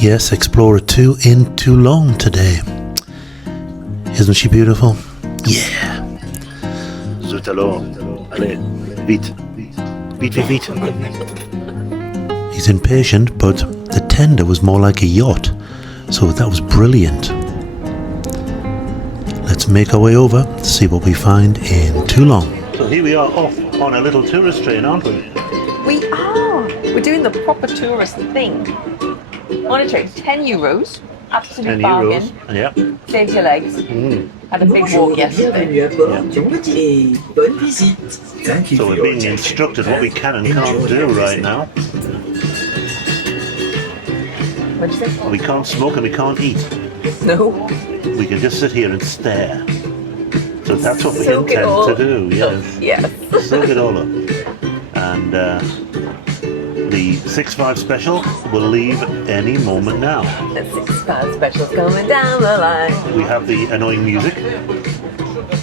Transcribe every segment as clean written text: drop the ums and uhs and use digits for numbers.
Yes, Explorer 2 in Toulon today. Isn't she beautiful? Yeah. Zut alors. Allez, vite. Vite, vite, vite. He's impatient, but the tender was more like a yacht, so that was brilliant. Let's make our way over to see what we find in Toulon. So here we are off on a little tourist train, aren't we? We are. We're doing the proper tourist thing. On a train, €10, absolute 10 bargain. euros. Yeah. Saves your legs. Had a big walk yesterday. Et bonne visite. Thank you So for we're your being attention. instructed what we can and can't do right now. What'd you say? We can't smoke and we can't eat. No. We can just sit here and stare. So that's what we Soak it intend all to do, yes. up, yes. Soak it all up. And the 6.5 special will leave any moment now. The 6.5 special's coming down the line. We have the annoying music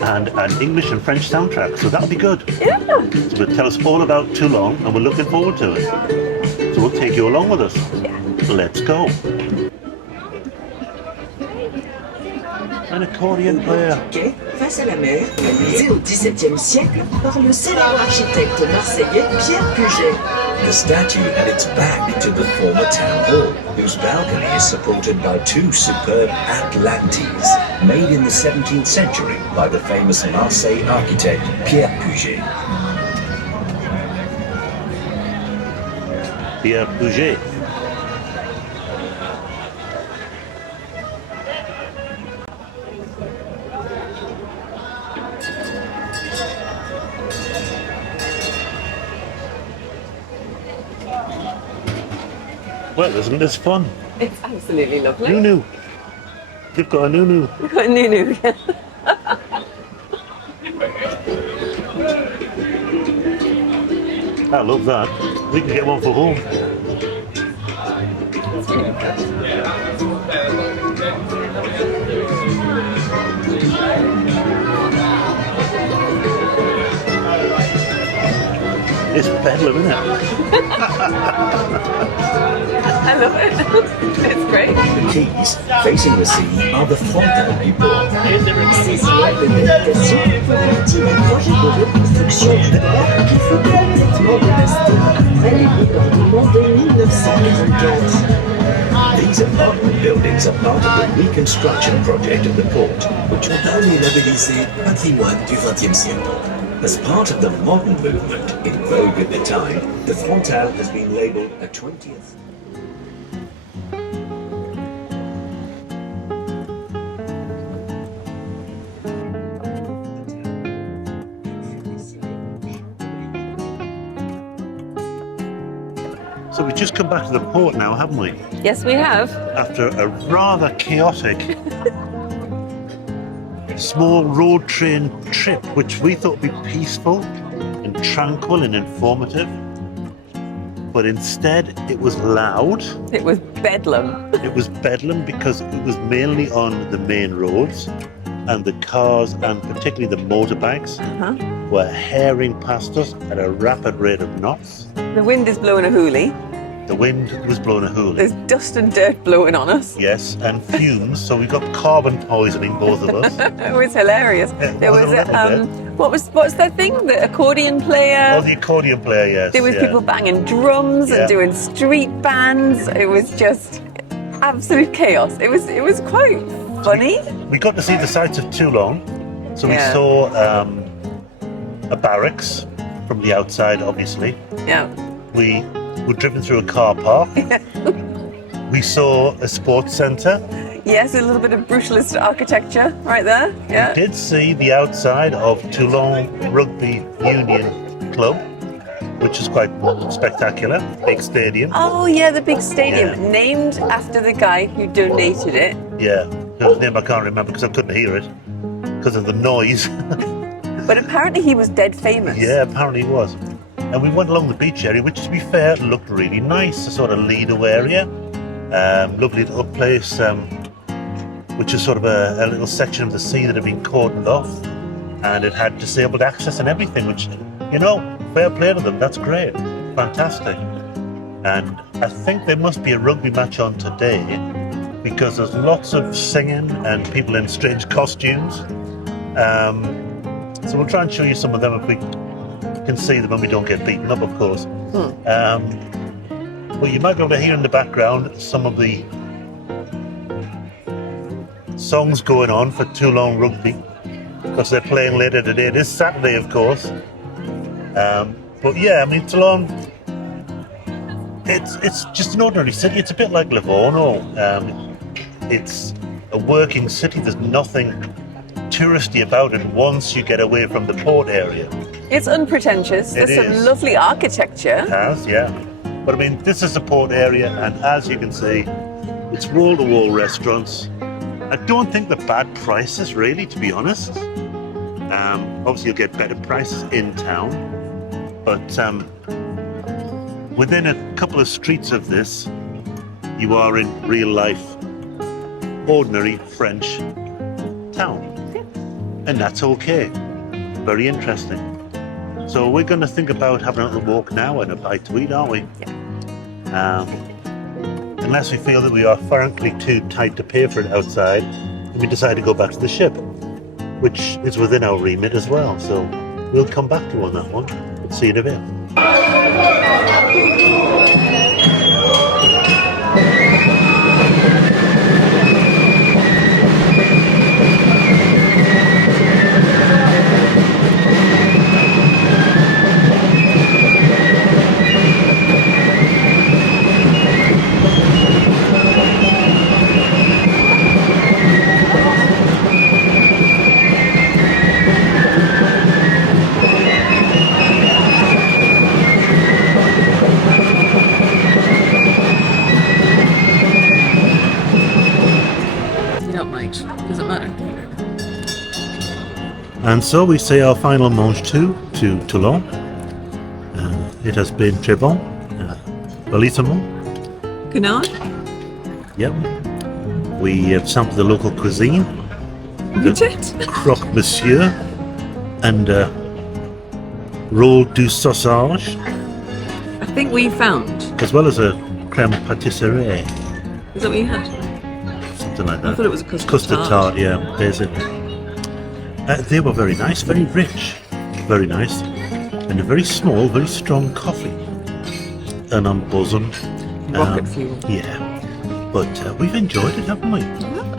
and an English and French soundtrack, so that'll be good. Yeah. So it'll tell us all about Toulon and we're looking forward to it. So we'll take you along with us. Yeah. Let's go. An accordion player. Quai, face à la mer, réalisé au XVIIe siècle par le célèbre architecte marseillais Pierre Puget. The statue heads back to the former town hall, whose balcony is supported by two superb Atlantes, made in the 17th century by the famous Marseille architect Pierre Puget. Pierre Puget. Well, isn't this fun? It's absolutely lovely. Nunu. You've got a Nunu. We've got a Nunu. I love that. We can get one for home. It's Bedlam, isn't it? I love it. It's great. The quays, facing the sea, are the frontal du port. Ces immeubles d'habitation font partie d'un projet de reconstruction du port qui fut complètement dévasté après les bombardements de 1944. These apartment buildings are part of the reconstruction project of the port, which Toulon est labellisé patrimoine du XXe siècle. as part of the modern movement in vogue at the time, the frontal has been labelled a 20th. So we've just come back to the port now, haven't we? Yes, we have. After a rather chaotic small road train trip, which we thought would be peaceful and tranquil and informative. But instead, it was loud. It was Bedlam. It was Bedlam because it was mainly on the main roads, and the cars, and particularly the motorbikes, were herring past us at a rapid rate of knots. The wind is blowing a hoolie. The wind was blowing a hoolie. There's dust and dirt blowing on us. Yes, and fumes, so we got carbon poisoning, both of us. It was hilarious. It There was was a little what's that thing? The accordion player. Oh, the accordion player, yes. There was yeah. people banging drums Yeah. and doing street bands. It was just absolute chaos. It was quite funny. We got to see the sights of Toulon. So we Yeah. saw a barracks from the outside, obviously. Yeah. We were driven through a car park. We saw a sports centre. Yes, a little bit of brutalist architecture right there. Yeah. We did see the outside of Toulon Rugby Union Club, which is quite spectacular. Big stadium. Oh yeah, the big stadium Yeah. named after the guy who donated it. Yeah, whose name I can't remember because I couldn't hear it because of the noise. But apparently he was dead famous. Yeah, apparently he was. And we went along the beach area, which, to be fair, looked really nice. A sort of Lido area. Lovely little place, which is sort of a little section of the sea that had been cordoned off. And it had disabled access and everything, which, you know, fair play to them. That's great. Fantastic. And I think there must be a rugby match on today because there's lots of singing and people in strange costumes. So we'll try and show you some of them if we can see them and we don't get beaten up, of course. But you might be able to hear in the background some of the songs going on for Toulon Rugby because they're playing later today. It is Saturday, of course. But yeah, I mean, Toulon, it's just an ordinary city. It's a bit like Livorno. It's a working city. There's nothing touristy about it once you get away from the port area. It's unpretentious. There's some lovely architecture. It has, yeah. But I mean, this is the port area, and as you can see, it's wall-to-wall restaurants. I don't think they're bad prices, really, to be honest. Obviously, you'll get better prices in town, but within a couple of streets of this, you are in real life, ordinary French town. And that's okay. Very interesting. So we're going to think about having a little walk now and a bite to eat, aren't we? Yeah. Unless we feel that we are frankly too tight to pay for it outside, we decide to go back to the ship, which is within our remit as well. So we'll come back to you on that one. We'll see you in a bit. And so we say our final mange to Toulon. It has been très bon, bellissimo. Canard. Yep. We have sampled the local cuisine. The Croque, Monsieur, and roll du sausage. I think we found. As well as a crème pâtisserie. Is that what you had? Something like that. I thought it was a custard tart, yeah, basically. They were very nice, very rich, very nice, and a very small, very strong coffee. And I'm buzzing. Rocket fuel. Yeah, but we've enjoyed it, haven't we?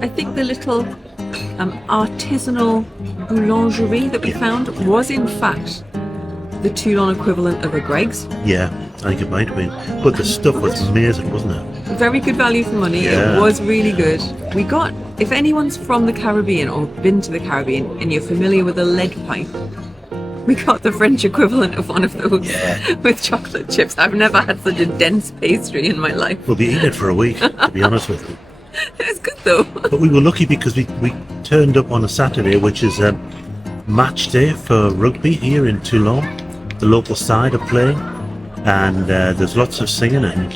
I think the little artisanal boulangerie that we found was in fact the Toulon equivalent of a Greg's. Yeah, I think it might have been. But the stuff was amazing, wasn't it? Very good value for money. Yeah. It was really good. We got, if anyone's from the Caribbean or been to the Caribbean and you're familiar with a lead pipe, we got the French equivalent of one of those with chocolate chips. I've never had such a dense pastry in my life. We'll be eating it for a week, to be honest with you. It was good though. But we were lucky because we turned up on a Saturday, which is match day for rugby here in Toulon. The local side are playing, and there's lots of singing and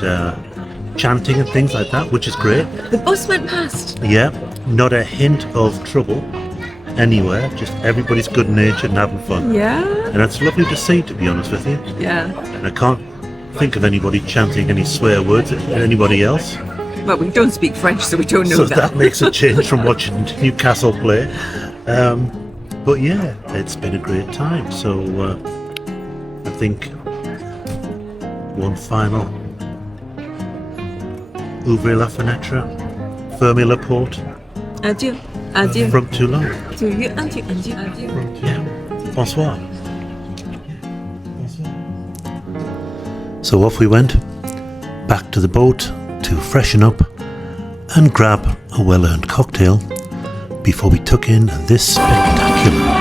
chanting and things like that, which is great. The bus went past. Yeah, not a hint of trouble anywhere, just everybody's good natured and having fun. Yeah. And that's lovely to see, to be honest with you. Yeah. And I can't think of anybody chanting any swear words at anybody else. Well, we don't speak French, so we don't know So that. that makes a change from watching Newcastle play. But yeah, it's been a great time. So I think one final ouvrez la fenêtre, fermez la porte. Adieu. Adieu. From Toulon. To you. Adieu. Adieu. Adieu. Yeah. Bonsoir. So off we went, back to the boat to freshen up and grab a well-earned cocktail before we took in this spectacular.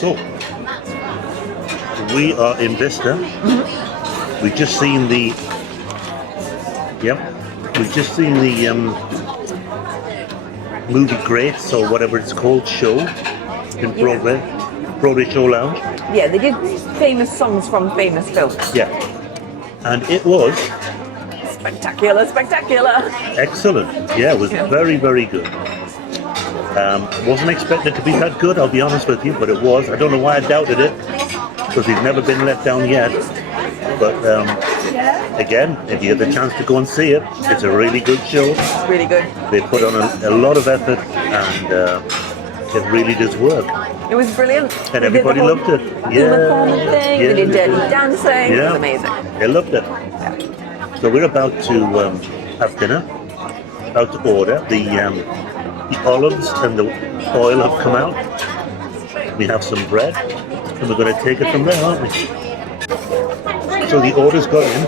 So, we are in Vista. We've just seen the... Yep. We've just seen the movie Greats, or whatever it's called, show in Broadway Show Lounge. Yeah, they did famous songs from famous films. Yeah. And it was Spectacular, spectacular. excellent. Yeah, it was very, very good. Wasn't expected to be that good, I'll be honest with you, but it was. I don't know why I doubted it, because we've never been let down yet. But again, if you have the chance to go and see it, it's a really good show. Really good. They put on a lot of effort, and it really does work. It was brilliant. And everybody loved it. Uma Thurman thing. They did Dirty Dancing. It was amazing. They loved it. So we're about to have dinner. About to order. The olives and the oil have come out. We have some bread, and we're going to take it from there, aren't we? So the order's got in,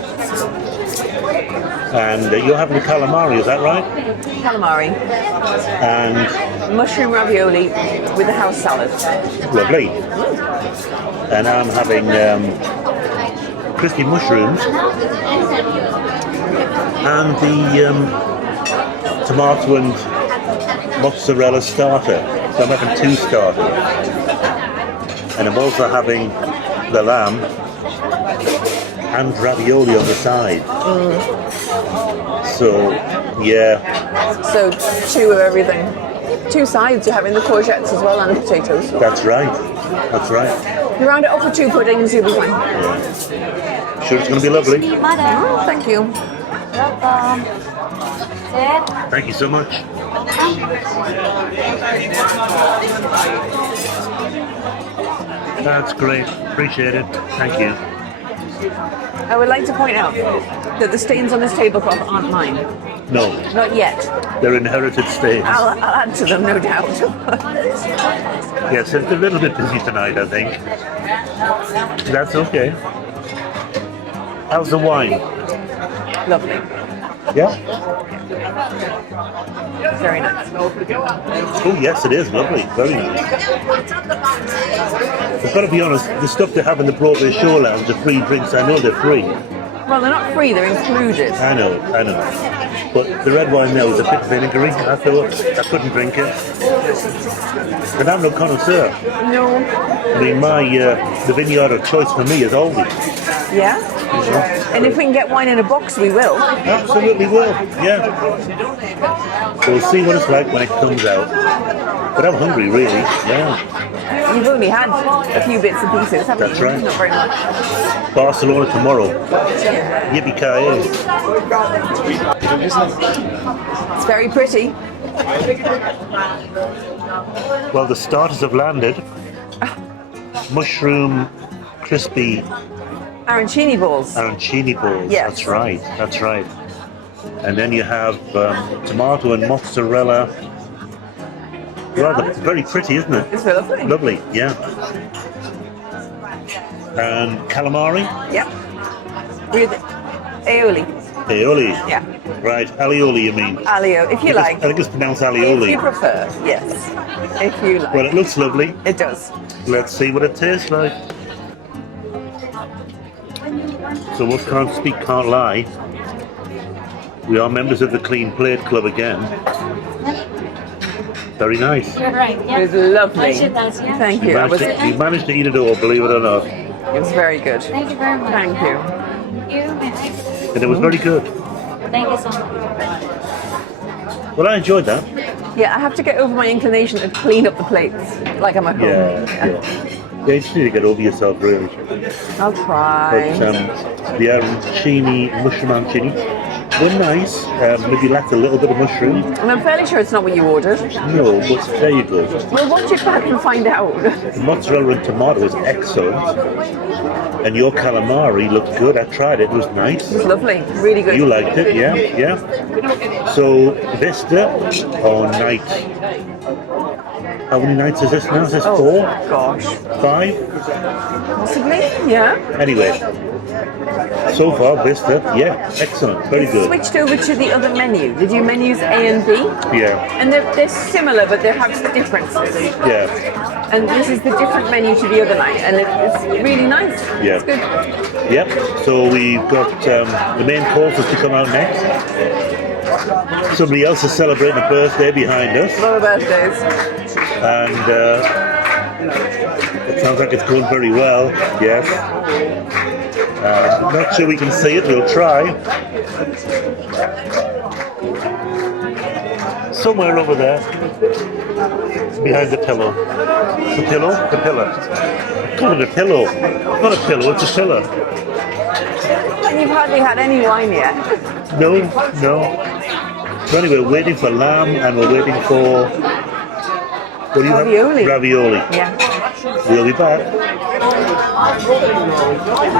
and you're having a calamari, is that right? Calamari. And Mushroom ravioli with a house salad. lovely. And I'm having crispy mushrooms and the tomato and mozzarella starter. So I'm having 2 starters. And I'm also having the lamb and ravioli on the side. So, yeah. So 2 of everything. 2 sides. You're having the courgettes as well and the potatoes. That's right. That's right. You round it up with 2 puddings, you'll be fine. Sure it's going to be lovely. Oh, thank you. Thank you so much. That's great. Appreciate it. Thank you. I would like to point out that the stains on this tablecloth aren't mine. No, Not yet. they're inherited stains. I'll add to them, no doubt. Yes, it's a little bit busy tonight, I think. That's okay. How's the wine? Lovely. Yeah? Very nice. Oh, yes, it is. Lovely. Very nice. I've got to be honest, the stuff they have in the Broadway Show Lounge, the free drinks, I know they're free. Well, they're not free, they're included. I know. But the red wine now is a bit vinegary. I thought I couldn't drink it. And I'm no connoisseur. No. I mean, the vineyard of choice for me is Aldi. Yeah? And if we can get wine in a box, we will. Absolutely will, yeah. So we'll see what it's like when it comes out. But I'm hungry, really, yeah. You've only had a few bits and pieces, haven't That's you? right. Not very much. Barcelona tomorrow. Yippee-ki-yay. It's very pretty. Well, the starters have landed. Mushroom, crispy Arancini balls. arancini balls. Yes. That's right. And then you have tomato and mozzarella. Rather very pretty, isn't it? It's lovely. Lovely, yeah. And calamari. Yep. With aioli. Aioli. Yeah. Right, alioli you mean? Alio, if you like. I think it's pronounced If alioli. you prefer, yes. If you like. Well, it looks lovely. It does. Let's see what it tastes like. So what can't speak, can't lie. We are members of the Clean Plate Club again. Very nice. You're right. Yeah. It was lovely. Thank you. You managed to eat it all, believe it or not. It was very good. Thank you very much. Thank you. And it was very good. Thank you so much. Well, I enjoyed that. Yeah, I have to get over my inclination to clean up the plates like I'm at home. Yeah. Yeah, you just need to get over yourself, really. I'll try. But the arancini, mushroom arancini, were nice. Maybe lacked a little bit of mushroom. And I'm fairly sure it's not what you ordered. No, but there you go. Well, watch it back and find out. The mozzarella and tomato was excellent. And your calamari looked good. I tried it. It was nice. It was lovely. Really good. You liked it, yeah. So Vista on night. How many nights is this now? Is this 4? Gosh. 5? Possibly, yeah. Anyway, So far, Vista, yeah, excellent, very good. Switched over to the other menu. They do menus A and B. Yeah, And they're similar, but they have differences. yeah, And this is the different menu to the other night, and it's really nice. Yeah. It's good. yep. So we've got the main courses to come out next. Somebody else is celebrating a birthday behind us, More birthdays. and it sounds like it's going very well. Yes. Not sure we can see it. We'll try. Somewhere over there, behind the pillow. The pillow? The pillar. Call it a pillow. Not a pillow, it's a pillar. And you've hardly had any wine yet. No, no. So anyway, we're waiting for lamb and we're waiting for... What do you Ravioli. have? Ravioli. Yeah. We'll be back.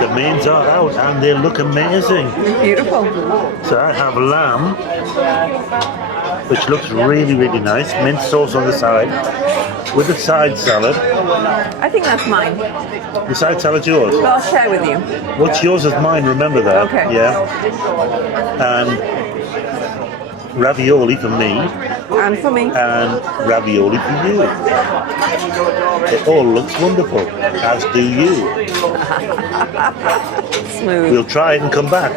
The mains are out and they look amazing. Beautiful. So I have lamb, which looks really, really nice. Mint sauce on the side, with a side salad. I think that's mine, The side salad's yours. but I'll share with you. What's yours is mine, remember that. Okay. Yeah. And ravioli for me, And for me. and ravioli for you. It all looks wonderful, as do you. Smooth. We'll try it and come back.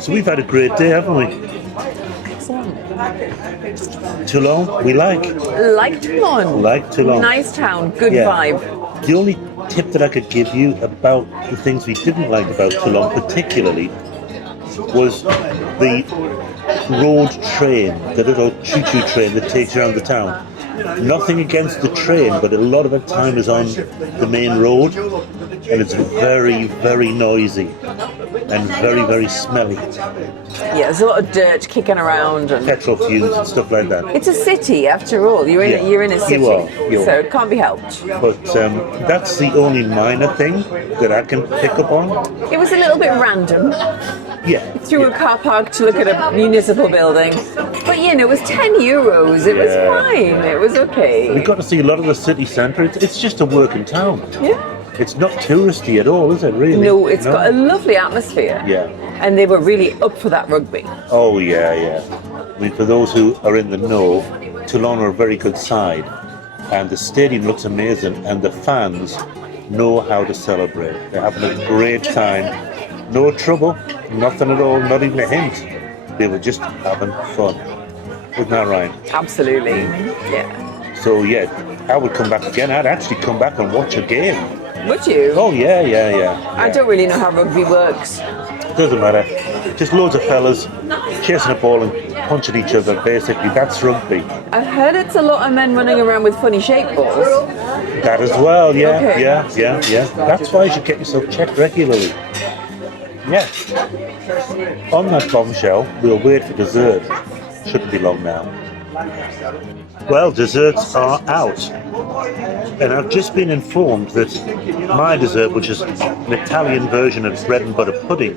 So we've had a great day, haven't we? Toulon, we like. Like Toulon. Like Toulon. Nice town, good Yeah. vibe. The only tip that I could give you about the things we didn't like about Toulon particularly was the road train, the little choo-choo train that takes you around the town. Nothing against the train, but a lot of the time is on the main road and it's very, very noisy and very, very smelly. Yeah, there's a lot of dirt kicking around. And Petrol fumes and stuff like that. it's a city, after all. You're in, Yeah. you're in a city, You are. so it can't be helped. But that's the only minor thing that I can pick up on. It was a little bit random. Yeah. Through a car park to look at a municipal building. But it was €10. It was Yeah. fine. It was okay. We got to see a lot of the city centre. It's just a working town. Yeah. It's not touristy at all, is it, really? No, it's got a lovely atmosphere. Yeah. And they were really up for that rugby. Oh, yeah, yeah. I mean, for those who are in the know, Toulon are a very good side. And the stadium looks amazing. And the fans know how to celebrate. They're having a great time. No trouble, nothing at all, not even a hint. They were just having fun. Wasn't that right? Absolutely. Yeah. So, yeah, I would come back again. I'd actually come back and watch a game. Would you? Oh, yeah, yeah, yeah. I don't really know how rugby works. Doesn't matter. Just loads of fellas chasing a ball and punching each other, basically. That's rugby. I've heard it's a lot of men running around with funny shaped balls. That as well, yeah, Okay. yeah. That's why you should get yourself checked regularly. Yeah. On that bombshell, we'll wait for dessert. Shouldn't be long now. Well, desserts are out. And I've just been informed that my dessert, which is an Italian version of bread and butter pudding,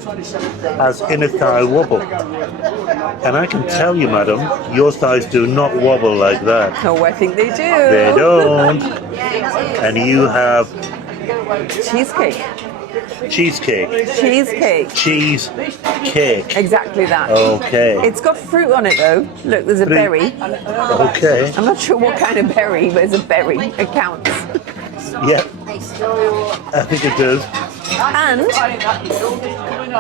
has inner thigh wobble. And I can tell you, madam, your thighs do not wobble like that. Oh, I think they do. They don't. And you have Cheesecake. cheesecake. Cheesecake. Cheese cake. Exactly that. Okay. It's got fruit on it though. Look, there's a berry. Okay. I'm not sure what kind of berry, but it's a berry. It counts. Yep. I think it does. And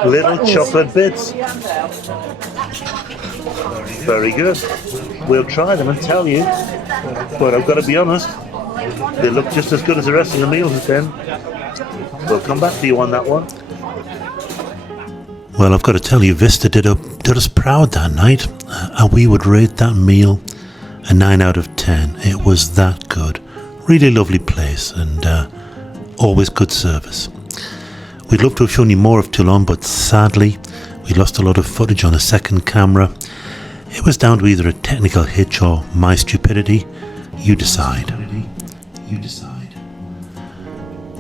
Little chocolate bits. Very good. We'll try them and tell you. But I've got to be honest, they look just as good as the rest of the meals then. We'll come back to you on that one. Well, I've got to tell you, Vista did us proud that night, and we would rate that meal a 9 out of 10. It was that good. Really lovely place, and always good service. We'd love to have shown you more of Toulon, but sadly, we lost a lot of footage on a second camera. It was down to either a technical hitch or my stupidity. You decide. You decide.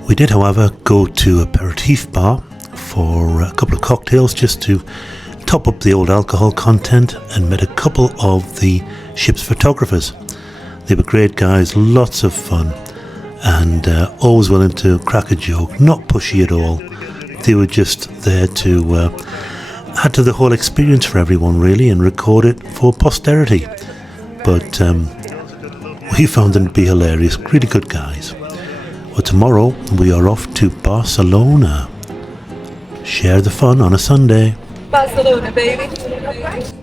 We did, however, go to a aperitif bar for a couple of cocktails just to top up the old alcohol content, and met a couple of the ship's photographers. They were great guys, lots of fun, and always willing to crack a joke, not pushy at all. They were just there to add to the whole experience for everyone, really, and record it for posterity. But we found them to be hilarious, really good guys. Well, tomorrow we are off to Barcelona. Share the fun on a Sunday. Barcelona, baby.